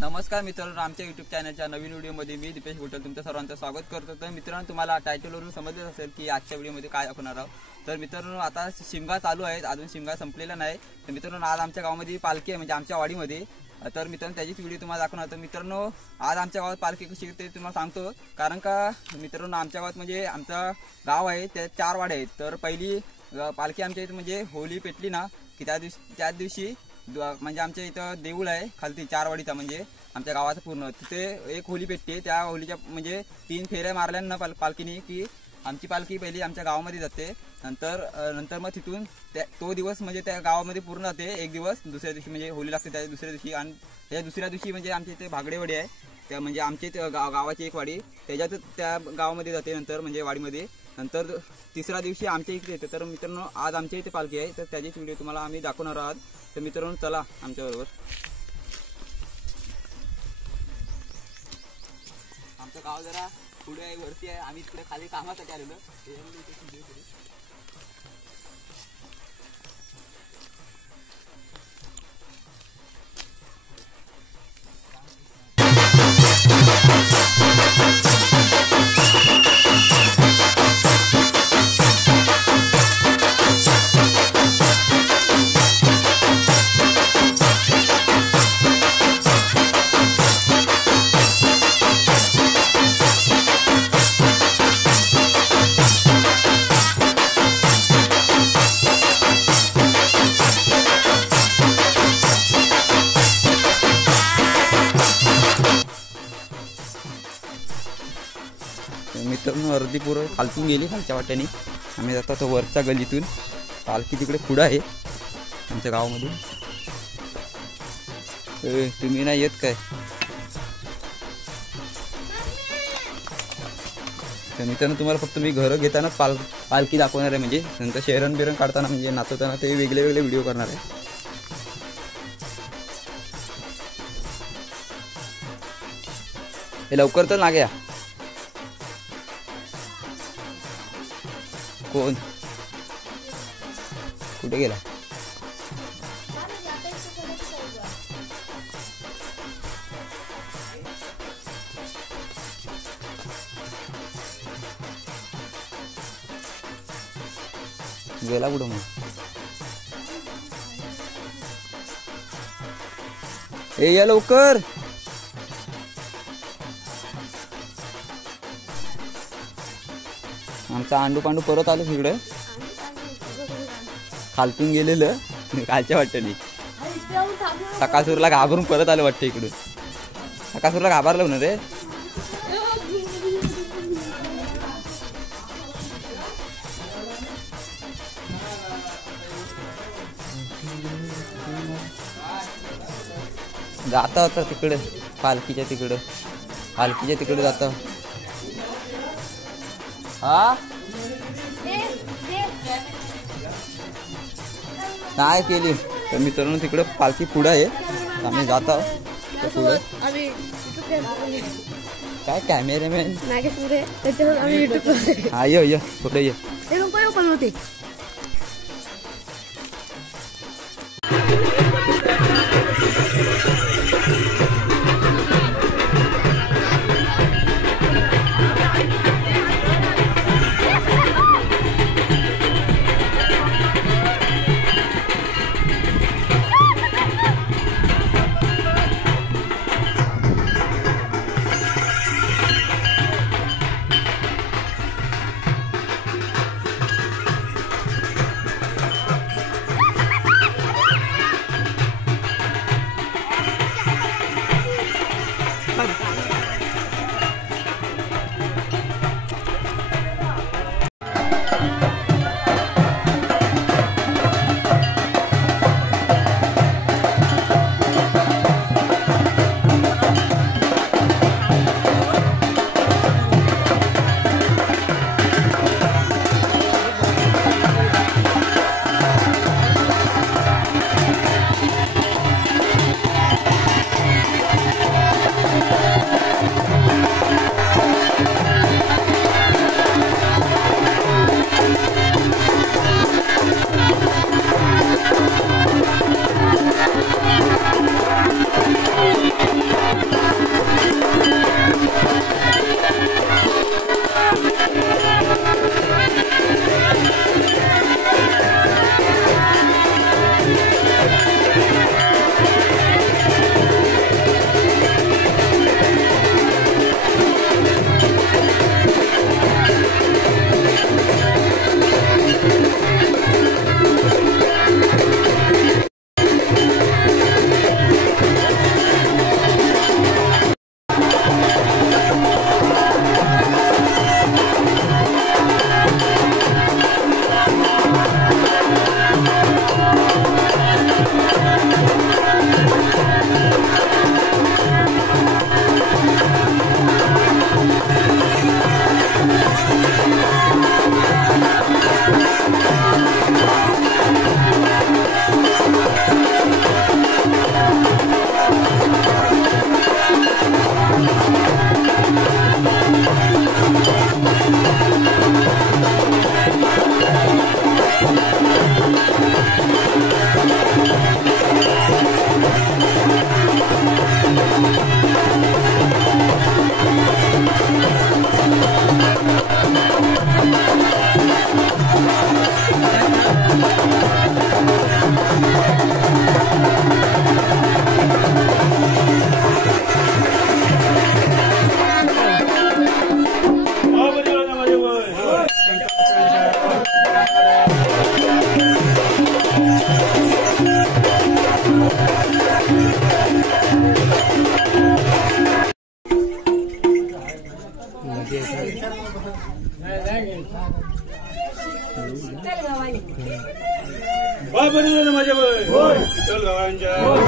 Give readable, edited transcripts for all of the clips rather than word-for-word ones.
नमस्कार मित्रांनो, आमच्या यूट्यूब चॅनलच्या नवीन व्हिडिओमध्ये मी दीपेश गुटल तुमच्या सर्वांचं स्वागत करतो। तर मित्रांनो, तुम्हाला टायटलवरून समजलं असेल की आजच्या व्हिडिओमध्ये काय दाखवणार आहोत। तर मित्रांनो, आता शिमगा चालू आहे, अजून शिमगा संपलेला नाही। तर मित्रांनो, आज आमच्या गावामध्ये पालखी आहे, म्हणजे आमच्या वाडीमध्ये। तर मित्रांनो, त्याचीच व्हिडिओ तुम्हाला दाखवणार। तर मित्रांनो, आज आमच्या गावात पालखी कशी ते तुम्हाला सांगतो, कारण का मित्रांनो, आमच्या गावात म्हणजे आमचं गाव आहे त्या 4 वाड्या आहेत। तर पहिली पालखी आमच्या इथे म्हणजे होली पेटली ना की त्याच दिवशी म्हणजे आमच्या इथं देऊळ आहे खालती 4 वाडीचा, म्हणजे आमच्या गावाचं पूर्ण तिथे एक होली पेटते। त्या होलीच्या म्हणजे 3 फेऱ्या मारल्यानं पालखीने की आमची पालखी पहिली आमच्या गावामध्ये जाते, नंतर मग तिथून तो दिवस म्हणजे त्या गावामध्ये पूर्ण जाते एक दिवस। दुसऱ्या दिवशी म्हणजे होली लागते त्या दुसऱ्या दिवशी, आणि त्या दुसऱ्या दिवशी म्हणजे आमच्या इथे भागडेवाडी आहे, त्या म्हणजे आमच्या गावाची एक वाडी, त्याच्यात त्या गावामध्ये जाते नंतर म्हणजे वाडीमध्ये। नंतर तिसऱ्या दिवशी आमच्या इथे येते। तर मित्रांनो, आज आमच्या इथे पालखी आहे, तर त्याचीच व्हिडिओ तुम्हाला आम्ही दाखवणार आहोत। तर मित्रांनो, चला आमच्याबरोबर। आमचं गाव जरा पुढे आहे, वरती आहे, आम्ही तिकडे खाली कामासाठी आलेलो। मित्रांनो, अर्धी पुरं खालतून गेली खालच्या वाट्याने, आम्ही जातो तो वरच्या गल्लीतून। पालखी तिकडे पुढं आहे आमच्या गावामध्ये। तुम्ही नाही येत काय? तर मित्रांनो, तुम्हाला फक्त मी घरं घेताना पालखी दाखवणार आहे, म्हणजे नंतर शहरण बिरण काढताना म्हणजे नाचवताना ते वेगळे वेगळे व्हिडिओ करणार आहे। हे लवकर तर नाग्या कोण कुठे गेला? गेला कुठं मग? ए या लवकर। आमचा आंडू पांडू परत आलो तिकडे, खालतून गेलेलं कालच्या वाट्याने। सकासूरला घाबरून परत आलं वाटतं इकडून। सकासूरला घाबरलं ना रे। जाता होता तिकडे पालखीच्या तिकडे जाता। हा काय केली? तर मित्रांनो, तिकडे पालखी पुढे आहे, आम्ही जात आहोत पुढे। काय कॅमेरामॅन हा ये पुढे ये। माझ्या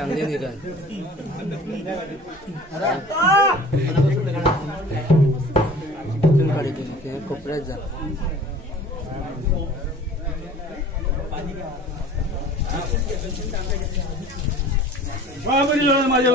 चांगली निघाल. काढायची कोपऱ्यात जा. माझ्या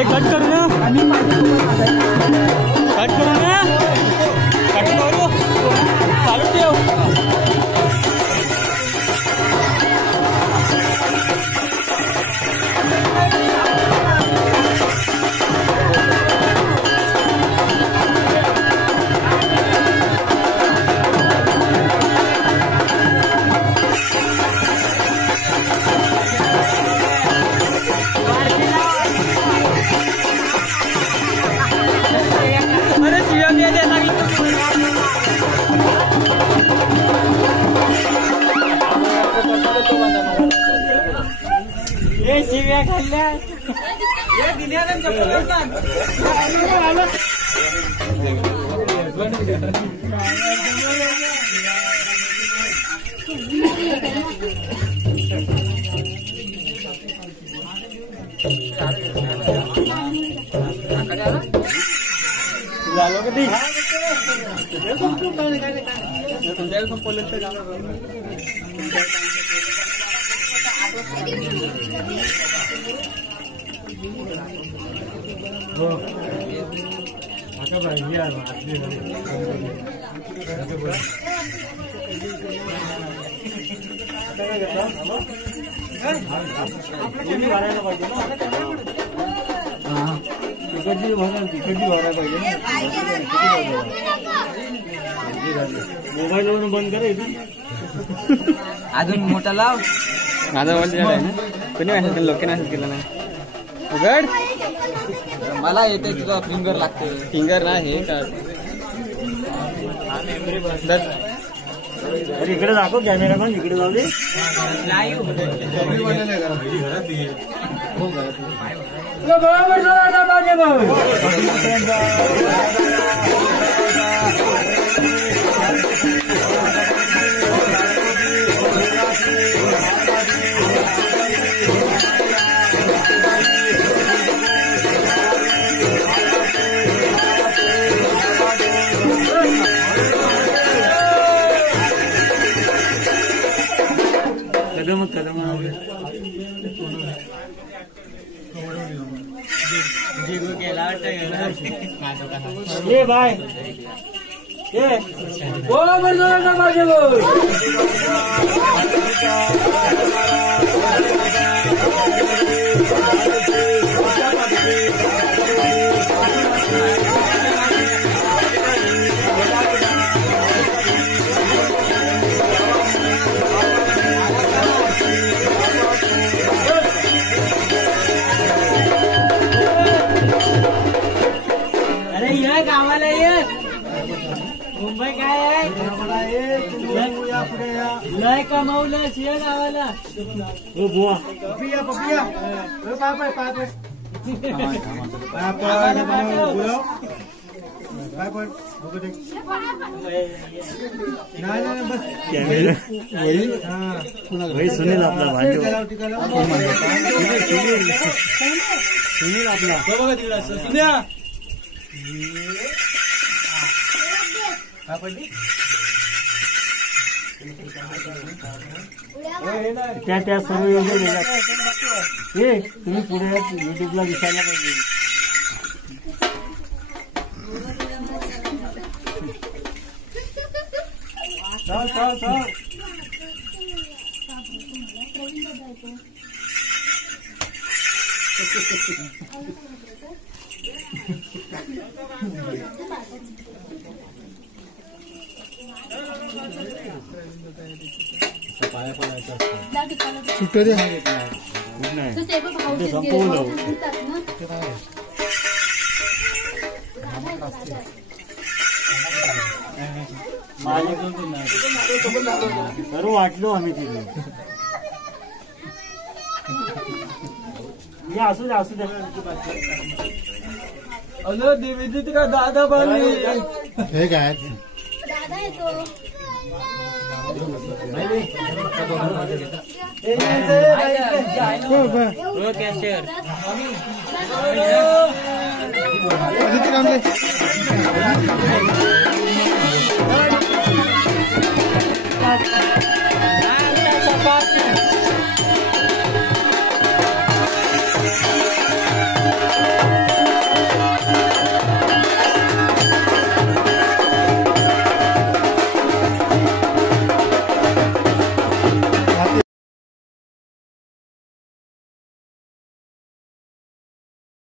एक कट करू ना, कट करू ना, कट करू चालू ठेव. शिव्या खाल्ल्या झालं कधी मोबाईल वरून बंद करायचं अजून मोठा लाव. माझा मोबाईल आहे ना, कोणी मेसेज केला, लोकांनी मेसेज केला नाही. उघड, मला येते तुझा फिंगर लागते. फिंगर नाही हे का अरे इकडे दाखव कॅमेरा पण, इकडे जाऊ दे. ये बाय ये गावाला ये. मुंबई काय आहे, लय कमावलं ये गावाला. हो बुवा पपिया पपिया पाय पाय पाय पाय सुनील आपला सुनील आपला त्या सर्व योजना हे तुम्ही पुढे युट्यूबला दिसायला पाहिजे. चाल चाल चाल सुट्टे दे संपवलं. सर्व वाटलो आम्ही तिथे. असू द्या असू द्या. अलो देवी का दादा बाली हे काय दादा येतो. कॅशियर